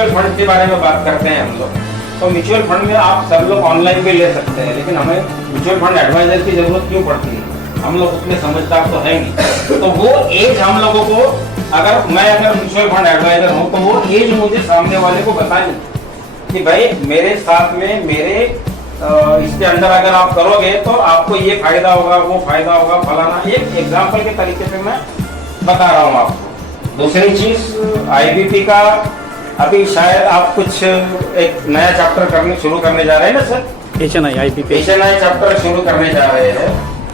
Mutual fund के बारे में बात करते हैं हम लोग, तो म्यूचुअल फंड में आप सब लोग ऑनलाइन भी ले सकते हैं, लेकिन हमें म्यूचुअल फंड एडवाइजर की जरूरत क्यों पड़ती है? हम लोग उतने समझदार तो है नहीं। तो वो एज हम लोगों को, अगर म्यूचुअल फंड एडवाइजर हूँ तो वो एज मुझे सामने वाले को बतानी कि भाई मेरे साथ में मेरे इसके अंदर अगर आप करोगे तो आपको ये फायदा होगा, वो फायदा होगा, फलाना। एक एग्जाम्पल के तरीके से मैं बता रहा हूँ आपको। दूसरी चीज आईबीपी का अभी शायद आप कुछ एक नया चैप्टर शुरू करने जा रहे हैं ना sir? HNI IBP HNI chapter शुरू करने जा रहे हैं,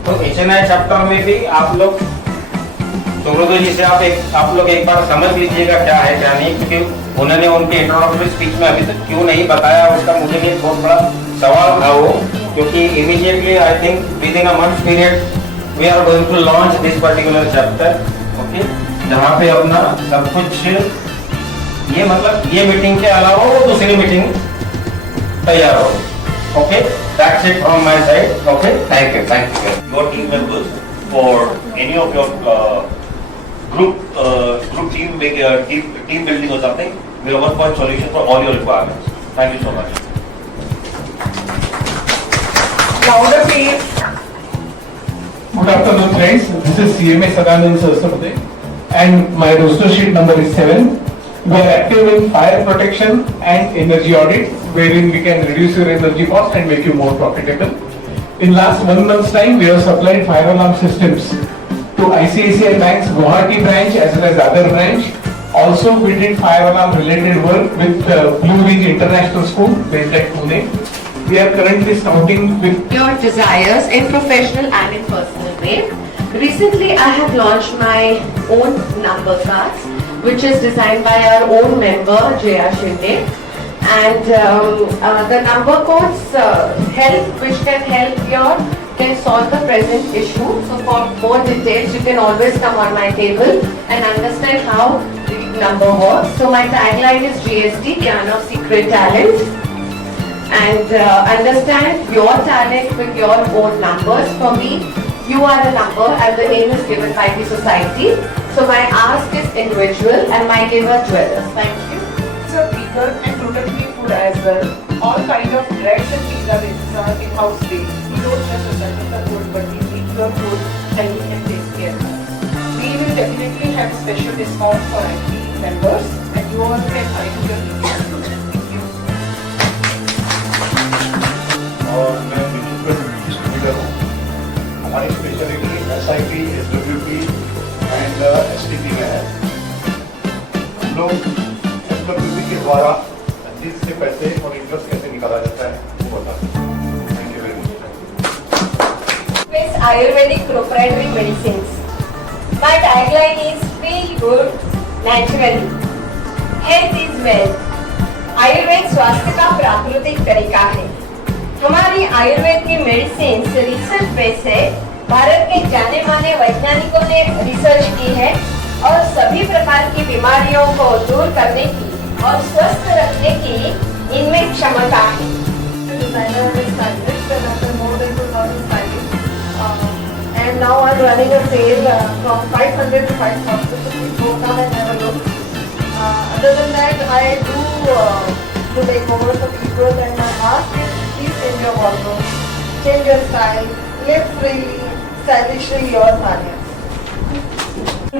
तो HNI चैप्टर में भी आप लोग सुब्रतो जी से आप लोग एक बार समझ लीजिएगा क्या है क्या नहीं, क्योंकि उन्होंने उनके इंट्रोडक्टरी स्पीच में अभी तक क्यों नहीं बताया उसका मुझे भी बहुत बड़ा सवाल था वो, क्योंकि immediately I think within a month period we are going to launch this particular chapter, okay, जहाँ पे अपना सब कुछ ये मतलब ये मीटिंग के अलावा वो दूसरी मीटिंग तैयार हो। Okay, that's it from my side. Okay, thank you. Your team members for any of your group team building or something, we have a one-point solution for all your requirements. Thank you so much. Louder please. Good afternoon friends, this is CMA Sadanand Saraswati and my roster sheet number is 7. We are active in fire protection and energy audit, wherein we can reduce your energy cost and make you more profitable. In last 1 month's time, we have supplied fire alarm systems to ICICI Bank's Guwahati branch as well as other branch. Also, we did fire alarm related work with Blue Ridge International School based at Pune. We are currently scouting with Your desires in professional and in personal way. Recently, I have launched my own number cards, which is designed by our own member Jaya Shinde, and the number codes can solve the present issue. So for more details, you can always come on my table and understand how the number works. So my tagline is GST, Gyan of Secret Talent, and understand your talent with your own numbers. For me, you are the number and the name is given by the society. So my ask is individual and my giver jewelers. Thank you. It's a vegan and gluten-free food as well. All kinds of breads and pizza bases are in-house based. We don't just recycle the food, but we make your food healthy and tasty as well. We will definitely have special discount for IT members, and you all can find your details. Thank you. और मैं municipal distributor हूँ। हमारी speciality SIP, SWP and STP में है। हम लोग SWP के द्वारा लीज से पैसे और इंटरेस्ट कैसे निकाला जाता है वो बताते हैं। Thank you very much. With Ayurvedic proprietary medicines. My tagline is feel good naturally. Health is wealth. Ayurveda स्वास्थ्य का प्राकृतिक तरीका है। हमारी आयुर्वेद की मेडिसिन रिसर्च बेस है। भारत के जाने माने वैज्ञानिकों ने रिसर्च की है और सभी प्रकार की बीमारियों को दूर करने की और स्वस्थ रखने की इनमें क्षमता है। And now I'm running a sale from 500 to 5,000 rupees. Go down and have a look. Other than that, I do make over for people, and my ask is please change your wardrobe, change your style, live freely, stylishly your Tanya.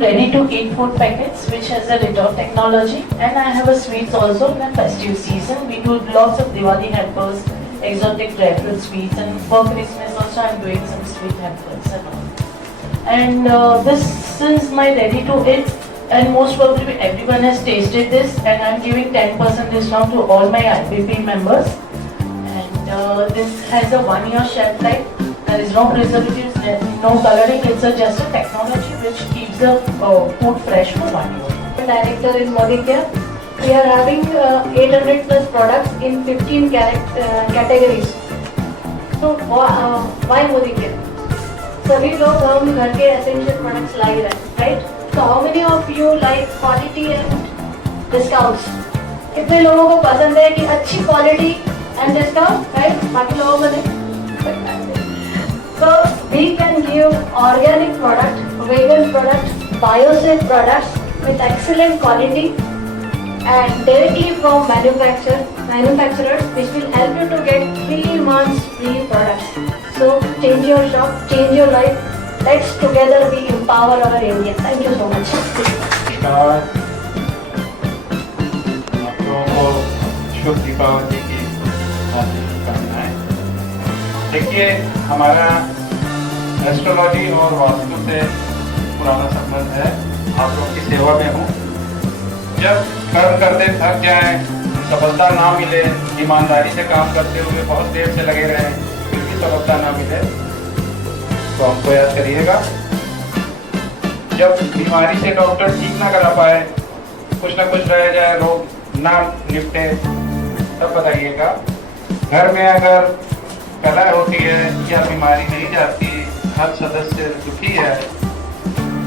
Ready to eat food packets which has a return technology, and I have a sweets also in the festive season. We do lots of Diwali hampers, exotic dry fruit sweets, and for Christmas also I am doing some sweet hampers and all. And this is my ready to eat, and most probably everyone has tasted this, and I am giving 10% discount to all my IPP members. And this has a 1-year shelf life. There is no preservatives, no coloring. It's just a technology which keeps the food fresh for 1 year. Director in Modicare. We are having 800 plus products in 15 categories. So why Modicare? सभी लोग हम घर के essential products ला ही रहे हैं, right? So how many of you like quality and discounts? कितने लोगों को पसंद है कि अच्छी quality and discount, right? बाकी लोगों को नहीं। So we can give organic product, vegan product, biosafe products with excellent quality and directly from manufacturers, which will help you to get 3 months free products. So change your shop, change your life. Let's together we empower our India. Thank you so much. नमस्कार, आप लोगों को शुभ दीपावली की हार्दिक शुभकामनाएं। देखिए, हमारा astrology और वास्तु से पुराना संबंध है। आप लोगों की सेवा में हूँ। जब कर्म करते थक जाएं, सफलता ना मिले, ईमानदारी से काम करते हुए बहुत देर से लगे रहें, फिर भी सफलता ना मिले, तो हमको याद करिएगा। जब बीमारी से डॉक्टर ठीक ना करा पाए, कुछ ना कुछ रह जाए, रोग ना निपटे, तब बताइएगा। घर में अगर कलह होती है या बीमारी नहीं जाती, हर सदस्य दुखी है,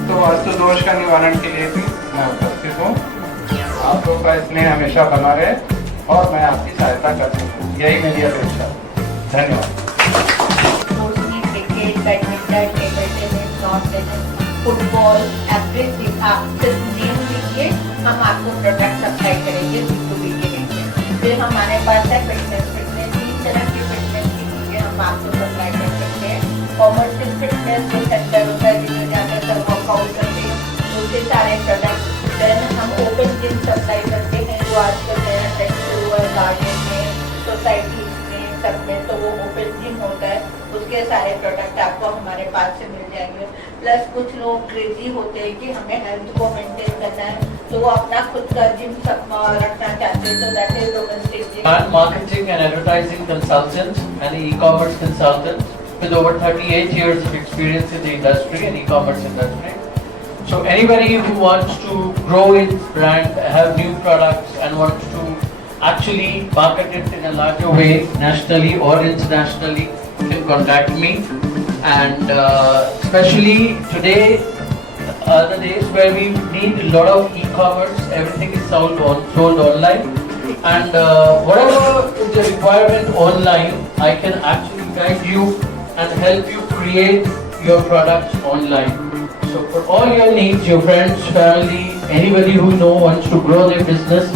तो वास्तु दोष का निवारण के लिए भी मैं उपस्थित हूँ। आप लोगों का स्नेह हमेशा बना रहे और मैं आपकी सहायता कर सकूँ, यही मेरी अपेक्षा है। धन्यवाद। Cricket, badminton, table tennis, lawn tennis, football, everything, आप सिर्फ नेम लीजिए, हम आपको प्रोडक्ट सप्लाई करेंगे B2B के लिए। फिर हमारे पास है फिटनेस, 3 तरह की फिटनेस की चीज़ें हम आपको सप्लाई कर सकते हैं। कॉमर्शियल फिटनेस जो सेंटर होता है, जिसमें जाकर सब वर्कआउट करते हैं, दूसरे सारे प्रोडक्ट। देन हम ओपन जिम सप्लाई करते हैं, जो आजकल नया ट्रेंड शुरू हुआ है गार्डन में, सोसाइटी में, सब में, तो वो ओपन जिम होता है, उसके सारे प्रोडक्ट आपको हमारे पास से मिल जाएंगे। प्लस कुछ लोग क्रेजी होते हैं कि हमें हेल्थ को मेंटेन करना है, तो वो अपना खुद का जिम सब रखना चाहते हैं, तो that is domestic gym. And marketing and advertising consultant and e-commerce consultant with over 38 years of experience in the industry and e-commerce industry. So anybody who wants to grow its brand, have new products and wants to actually market it in a larger way, nationally or internationally, can contact me. And especially today, the days where we need a lot of e-commerce, everything is sold online. And whatever is the requirement online, I can actually guide you and help you create your products online. So for all your needs, your friends, family, anybody who wants to grow their business,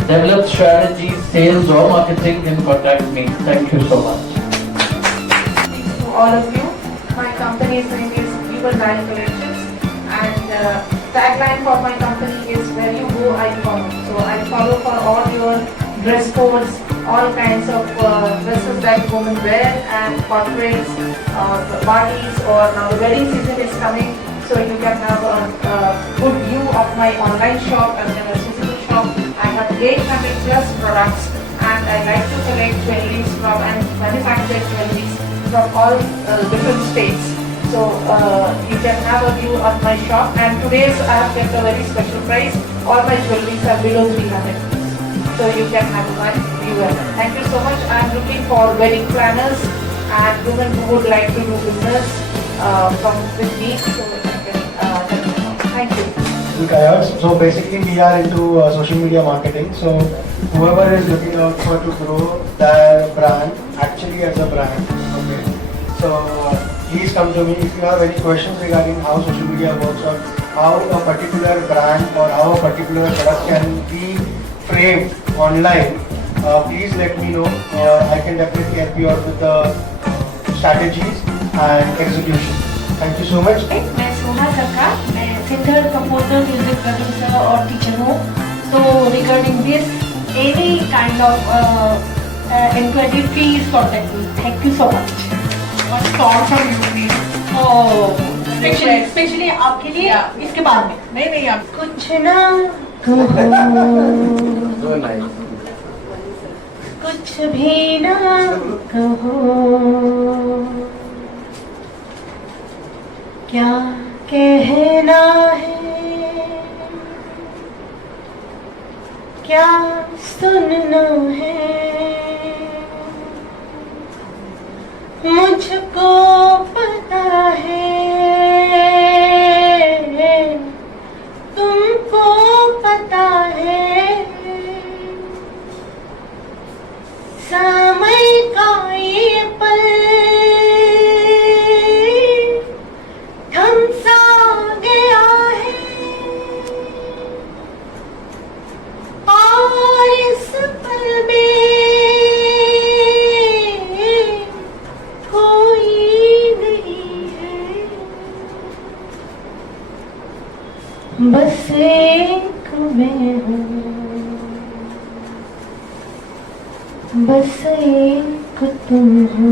develop strategies, sales or marketing, can contact me. Thank you so much. To all of you, my company's name is Evil Nine Collections, and tagline for my company is where you go, I follow. So I follow for all your dress codes, all kinds of dresses that women wear, and corporates, parties, or now the wedding season is coming. So you can have a good view of my online shop and then a physical shop. I have 800 plus products, and I like to collect jewelries from and manufacture jewelries from all different states. So you can have a view of my shop, and today's I have kept a very special price. All my jewelries are below 300. So you can have one view. Thank you so much. I am looking for wedding planners and women who would like to do business with me. So thank you. So basically we are into social media marketing. So whoever is looking out for to grow their brand actually as a brand, okay. So please come to me if you have any questions regarding how social media works or how a particular brand or how a particular product can be framed online. Please let me know. I can definitely help you out with the strategies and execution. Thank you so much. मैं सोहा सरकार, मैं singer, composer, music producer और teacher हूँ। तो regarding this any kind of inquiry please contact me. Thank you so much. One song from you, please. Specially आपके लिए इसके बाद में नहीं आप कुछ ना कहो, कुछ भी ना कहो, क्या कहना है, क्या सुनना है, मुझको पता है, तुमको पता है, समय का ये पल थम सा गया है, बस एक तुम हो।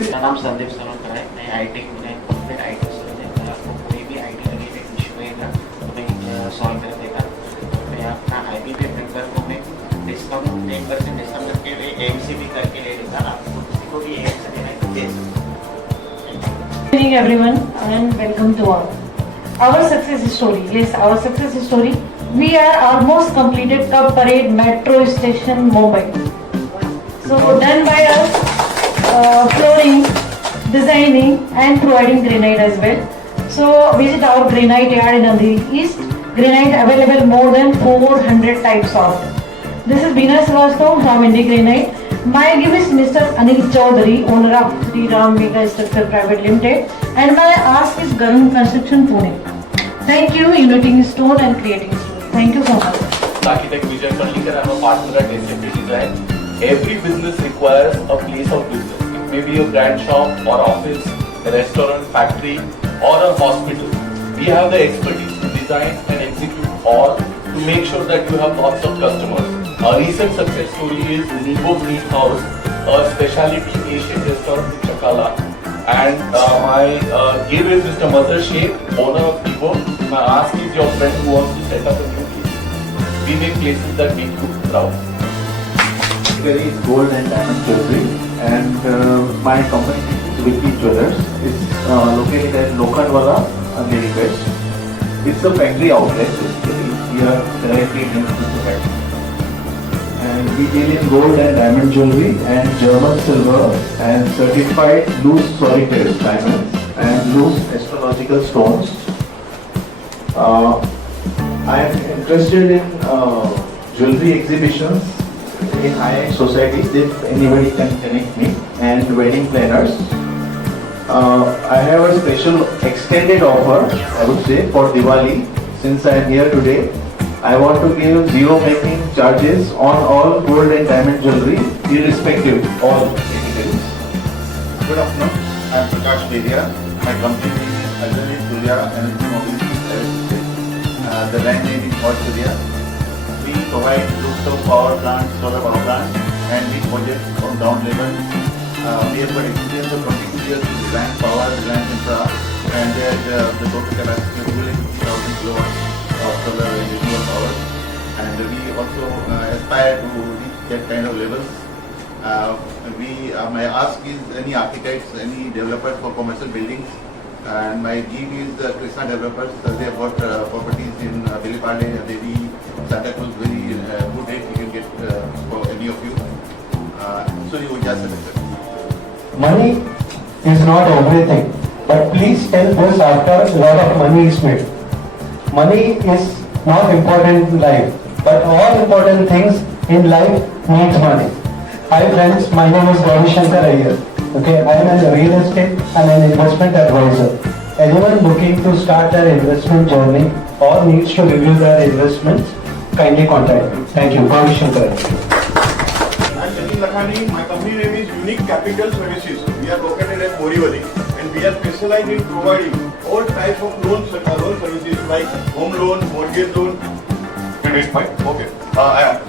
मेरा नाम संदीप सरोकर है। मैं आईटी में कंप्लीट आईटी स्टूडेंट है। आपको कोई भी आईटी रिलेटेड इशू रहेगा तो मैं सॉल्व कर देगा। मैं अपना आईटी पे प्रिपेयर को मैं डिस्काउंट 10% डिस्काउंट करके एमसी भी करके ले लूँगा। आपको किसी को भी एमसी देना है दे Good evening everyone and welcome to all. Our success story, yes, our success story. We are almost completed Cub Parade Metro Station, Mumbai. So done by us, flooring, designing and providing granite as well. So visit our granite yard in Andheri East. Granite available more than 400 types of. This is Beena Srivastava from Indie Granite. My gift is Mr. Anil Chaudhary, owner of Sri Ram Mega Structure Private Limited, and my ask is Garun Construction Pune. Thank you, Uniting Stone and Creating Stone. Thank you so much. Architect Vijay Pallikar, I am a partner at SFP Design. Every business requires a place of business. It may be a brand shop or office, a restaurant, factory, or a hospital. We have the expertise to design and execute all to make sure that you have lots of customers. A recent success story is Nico Meat House, a specialty Asian restaurant in Chakala. And my give is Mr. Mazhar Sheikh, owner of Nico. My ask is your friend who wants to set up a new place. We make places that make you proud. Category is gold and diamond jewelry, and my company is Vicky Jewelers. It's located at Lokhandwala, Andheri West. It's a factory outlet basically. We are directly next to the factory. And we deal in gold and diamond jewelry and German silver and certified loose solitaire diamonds and loose astrological stones. I am interested in jewelry exhibitions in high-end societies, if anybody can connect me, and wedding planners. I have a special extended offer, I would say, for Diwali. Since I am here today, I want to give zero making charges on all gold and diamond jewelry, irrespective of all categories. Good afternoon, I am Prakash Dedia. My company is Ajani Surya Energy Mobility Private Limited. The brand name is Hot Surya. We provide rooftop power plants, solar power plants, and we project from ground level. We have got experience of 22 years in Reliance Power, Reliance Infra, and the total capacity of 250,000 kilowatts of solar and renewable power. And we also aspire to reach that kind of levels. My ask is any architects, any developers for commercial buildings, and my give is Krishna Developers. They have got properties in Bilipale, Devi, Santa Cruz, very good rate you can get for any of you. So you will just select. Money is not everything, but please tell this after a lot of money is made. Money is not important in life, but all important things in life needs money. Hi friends, my name is Gauri Shankar Iyer. Okay, I am a real estate and an investment advisor. Anyone looking to start their investment journey or needs to review their investments, kindly contact me. Thank you, Gauri Shankar Iyer. I'm Jatin Lakhani. My company name is Unique Capital Services. We are located at Borivali, and we are specialized in providing all types of loan services like home loan, mortgage loan. Okay. I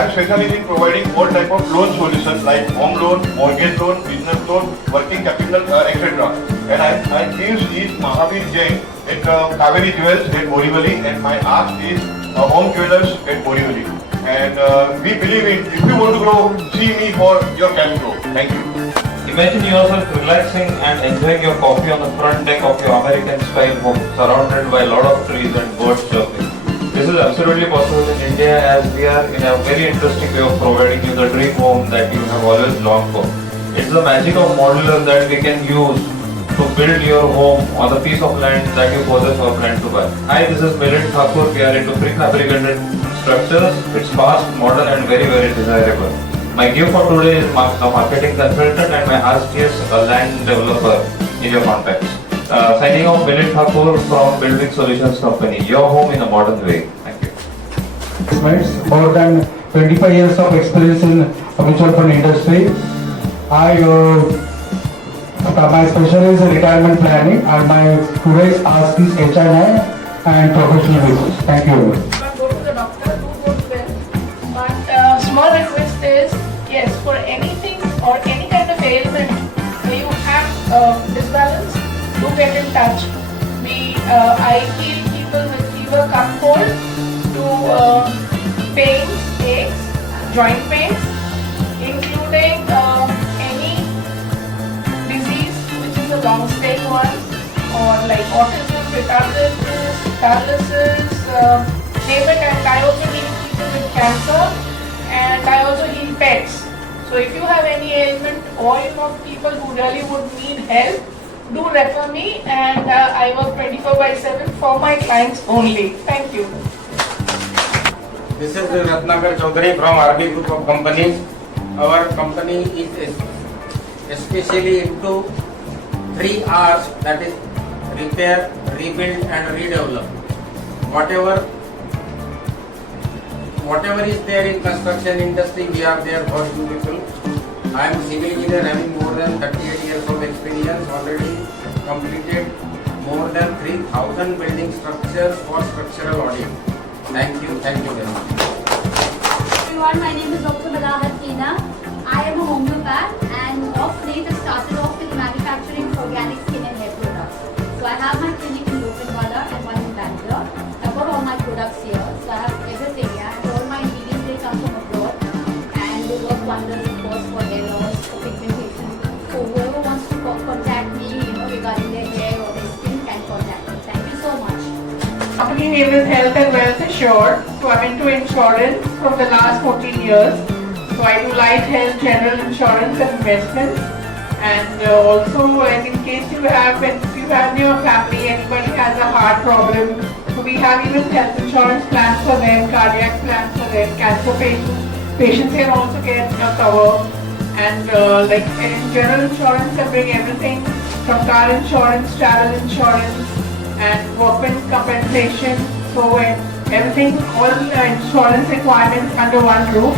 am specialized in providing all type of loan solutions like home loan, mortgage loan, business loan, working capital, etc. And I give is Mahavir Jain at Kaveri Jewels at Borivali, and my ask is Home Jewelers at Borivali. And we believe in, if you want to grow, see me for your cash flow. Thank you. Imagine yourself relaxing and enjoying your coffee on the front deck of your American style home, surrounded by a lot of trees and birds chirping. This is absolutely possible in India, as we are in a very interesting way of providing you the dream home that you have always longed for. It's the magic of modular that we can use to build your home on the piece of land that you possess or plan to buy. Hi, this is Milind Thakur. We are into prefabricated structures. It's fast, modern and very, very desirable. My gift for today is a marketing consultant, and my ask is a land developer in your contacts. Signing off, Milind Thakur from Building Solutions Company. Your home in a modern way. Thank you. More than 25 years of experience in mutual fund industry. I My specialty is retirement planning, and my students ask this HNI and professional basis. Thank you. Go to the doctor, do go to them. But small request is, yes, for anything or any kind of ailment where you have disbalance, do get in touch. I heal people with fever, cough, cold, to pains, aches, joint pains, including any disease which is a long-stay one, or like autism, retardedness, paralysis, name it. And I also heal people with cancer, and I also heal pets. So if you have any ailment or you know people who really would need help, do refer me, and I work 24/7 for my clients only. Thank you. This is Ratnakar Chaudhary from RB Group of Companies. Our company is especially into 3 R's, that is repair, rebuild and redevelop. Whatever is there in construction industry, we are there for you people. I am civil engineer having more than 38 years of experience, already completed more than 3,000 building structures for structural audit. Thank you very much. Everyone, my name is Dr. Balahat Tina. I am a homeopath, and of late I started off with manufacturing organic skin and hair products. So I have my clinic in Lokanwala and one in Bangalore. I've got all my products here, so I have everything. And all my ingredients, they come from abroad, and they work wonders, of course, for hair loss, for pigmentation. So whoever wants to contact me, regarding their hair or their skin, can contact me. Thank you so much. Company name is Health and Wealth Assured. So I'm into insurance from the last 14 years. So I do life, health, general insurance and investments. And also, like in case if you have in your family, anybody has a heart problem, so we have even health insurance plans for them, cardiac plans for them, cancer patients can also get a cover. And like in general insurance, I bring everything from car insurance, travel insurance, and workman's compensation. So everything, all insurance requirements under one roof.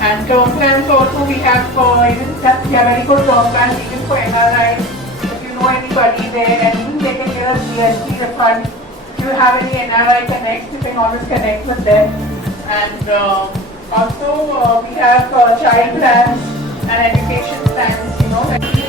And term plans also we have very good term plans even for NRIs. If you know anybody there, and even they can get a GST refund. If you have any NRI connects, you can always connect with them. And also we have child plans and education plans,